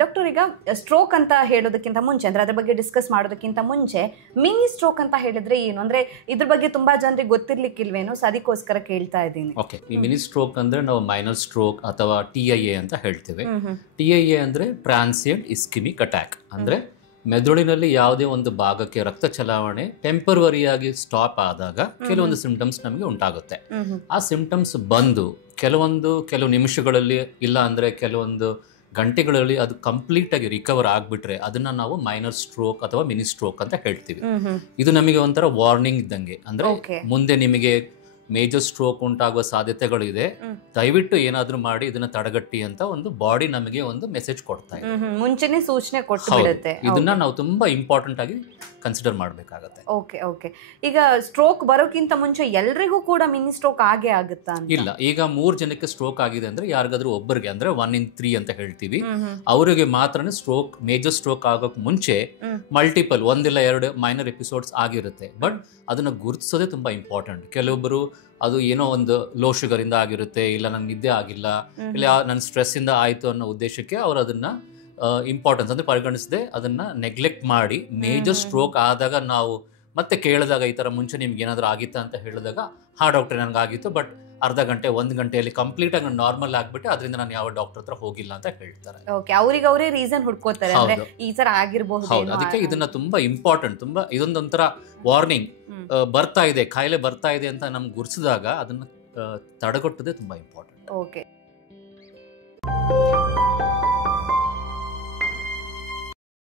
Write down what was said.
Doctor, ಈಗ stroke ಅಂತ ಹೇಳೋದಕ್ಕಿಂತ ಮುಂಚೆ ಅಂದ್ರೆ ಅದ್ರ ಬಗ್ಗೆ ಡಿಸ್ಕಸ್ ಮಾಡೋದಕ್ಕಿಂತ ಮುಂಚೆ ಮಿನಿ ಸ್ಟ್ರೋಕ್ ಅಂತ ಹೇಳಿದ್ರೆ ಏನು ಅಂದ್ರೆ ಇದ್ರ ಬಗ್ಗೆ ತುಂಬಾ ಜನರಿಗೆ ಗೊತ್ತಿರ್ಲಿಕ್ಕಿಲ್ವೇನೋ, ಸೊ ಅದಕ್ಕೋಸ್ಕರ ಕೇಳ್ತಾ ಇದ್ದೀನಿ. ಓಕೆ, ಈ ಮಿನಿ ಸ್ಟ್ರೋಕ್ ಅಂದ್ರೆ ನಾವು ಮೈನರ್ ಸ್ಟ್ರೋಕ್ ಅಥವಾ TIA ಅಂತ ಹೇಳ್ತೇವೆ. TIA ಅಂದ್ರೆ ಟ್ರಾನ್ಸಿಯಂಟ್ ಇಸ್ಕಿಮಿಕ್ ಅಟ್ಯಾಕ್. ಅಂದ್ರೆ ಮೆದುಳಿನಲ್ಲಿ ಯಾವುದೇ ಒಂದು ಭಾಗಕ್ಕೆ ರಕ್ತ ಚಲಾವಣೆ ಟೆಂಪರವರಿಯಾಗಿ ಸ್ಟಾಪ್ ಆದಾಗ ಕೆಲವೊಂದು ಸಿಂಪ್ಟಮ್ಸ್ ನಮಗೆ ಉಂಟಾಗುತ್ತೆ. ಆ ಸಿಂಪ್ಟಮ್ಸ್ ಬಂದು ಕೆಲವು ನಿಮಿಷಗಳಲ್ಲಿ ಇಲ್ಲ ಅಂದ್ರೆ ಕೆಲವೊಂದು ಗಂಟೆಗಳಲ್ಲಿ ಅದು ಕಂಪ್ಲೀಟ್ ಆಗಿ ರಿಕವರ್ ಆಗ್ಬಿಟ್ರೆ ಅದನ್ನ ನಾವು ಮೈನರ್ ಸ್ಟ್ರೋಕ್ ಅಥವಾ ಮಿನಿ ಸ್ಟ್ರೋಕ್ ಅಂತ ಹೇಳ್ತೀವಿ. ಇದು ನಮಗೆ ಒಂಥರ ವಾರ್ನಿಂಗ್ ಇದ್ದಂಗೆ. ಅಂದ್ರೆ ಮುಂದೆ ನಿಮಗೆ ಮೇಜರ್ ಸ್ಟ್ರೋಕ್ ಉಂಟಾಗುವ ಸಾಧ್ಯತೆಗಳಿದೆ, ದಯವಿಟ್ಟು ಏನಾದ್ರೂ ಮಾಡಿ ಇದನ್ನ ತಡೆಗಟ್ಟಿ ಅಂತ ಒಂದು ಬಾಡಿ ನಮಗೆ ಒಂದು ಮೆಸೇಜ್ ಕೊಡ್ತಾ ಇದೆ, ಮುಂಚೆನೆ ಸೂಚನೆ ಕೊಟ್ಟು ಬಿಡುತ್ತೆ. ಇದನ್ನ ನಾವು ತುಂಬಾ ಇಂಪಾರ್ಟೆಂಟ್ ಆಗಿ ಕನ್ಸಿಡರ್ ಮಾಡಬೇಕಾಗುತ್ತೆ. ಓಕೆ. ಈಗ ಸ್ಟ್ರೋಕ್ ಬರೋಕ್ಕಿಂತ ಮುಂಚೆ ಎಲ್ರಿಗೂ ಕೂಡ ಮಿನಿ ಸ್ಟ್ರೋಕ್ ಆಗೇ ಆಗುತ್ತಾ? ಇಲ್ಲ, ಈಗ 3 ಜನಕ್ಕೆ ಸ್ಟ್ರೋಕ್ ಆಗಿದೆ ಅಂದ್ರೆ ಯಾರಿಗಾದ್ರೂ ಒಬ್ಬರಿಗೆ ಅಂದ್ರೆ 1 in 3 ಅಂತ ಹೇಳ್ತೀವಿ, ಅವರಿಗೆ ಮಾತ್ರನೇ ಸ್ಟ್ರೋಕ್ ಮೇಜರ್ ಸ್ಟ್ರೋಕ್ ಆಗೋಕ್ ಮುಂಚೆ ಮಲ್ಟಿಪಲ್ ಒಂದಿಲ್ಲ 2 ಮೈನರ್ ಎಪಿಸೋಡ್ಸ್ ಆಗಿರುತ್ತೆ. ಬಟ್ ಅದನ್ನ ಗುರುತಿಸೋದೇ ತುಂಬಾ ಇಂಪಾರ್ಟೆಂಟ್. ಕೆಲವೊಬ್ಬರು ಅದು ಏನೋ ಒಂದು ಲೋ ಶುಗರ್ ಇಂದ ಆಗಿರುತ್ತೆ, ಇಲ್ಲ ನನ್ಗೆ ನಿದ್ದೆ ಆಗಿಲ್ಲ, ಇಲ್ಲ ನನ್ನ ಸ್ಟ್ರೆಸ್ ಇಂದ ಆಯ್ತು ಅನ್ನೋ ಉದ್ದೇಶಕ್ಕೆ ಅವರು ಅದನ್ನ ಇಂಪಾರ್ಟೆನ್ಸ್ ಅಂದ್ರೆ ಪರಿಗಣಿಸದೆ ಅದನ್ನ ನೆಗ್ಲೆಕ್ಟ್ ಮಾಡಿ ಮೇಜರ್ ಸ್ಟ್ರೋಕ್ ಆದಾಗ ನಾವು ಮತ್ತೆ ಕೇಳಿದಾಗ ಈ ತರ ಮುಂಚೆ ನಿಮ್ಗೆ ಏನಾದ್ರು ಆಗಿತ್ತಾ ಅಂತ ಹೇಳಿದಾಗ ಡಾಕ್ಟರ್ ನನಗೆ ಆಗಿತ್ತು, ಬಟ್ ಅರ್ಧ ಗಂಟೆ 1 ಗಂಟೆಯಲ್ಲಿ ಕಂಪ್ಲೀಟ್ ಆಗಿ ನಾರ್ಮಲ್ ಆಗ್ಬಿಟ್ಟು ಅದರಿಂದ ನಾನು ಯಾವ ಡಾಕ್ಟರ್ ಹತ್ರ ಹೋಗಿಲ್ಲ ಅಂತ ಹೇಳ್ತಾರೆ. ಅವರೇ ರೀಸನ್ ಹುಡ್ಕೋತಾರೆ, ಈ ತರ ಆಗಿರಬಹುದು. ಅದಕ್ಕೆ ಇದನ್ನ ತುಂಬಾ ಇಂಪಾರ್ಟೆಂಟ್, ತುಂಬಾ ಇದೊಂದೊಂಥರ ವಾರ್ನಿಂಗ್ ಬರ್ತಾ ಇದೆ, ಕಾಯಿಲೆ ಬರ್ತಾ ಇದೆ ಅಂತ ನಮ್ಗೆ ಗುರ್ಸಿದಾಗ ಅದನ್ನ ತಡೆಗಟ್ಟೋದೇ ತುಂಬಾ ಇಂಪಾರ್ಟೆಂಟ್. ಓಕೆ.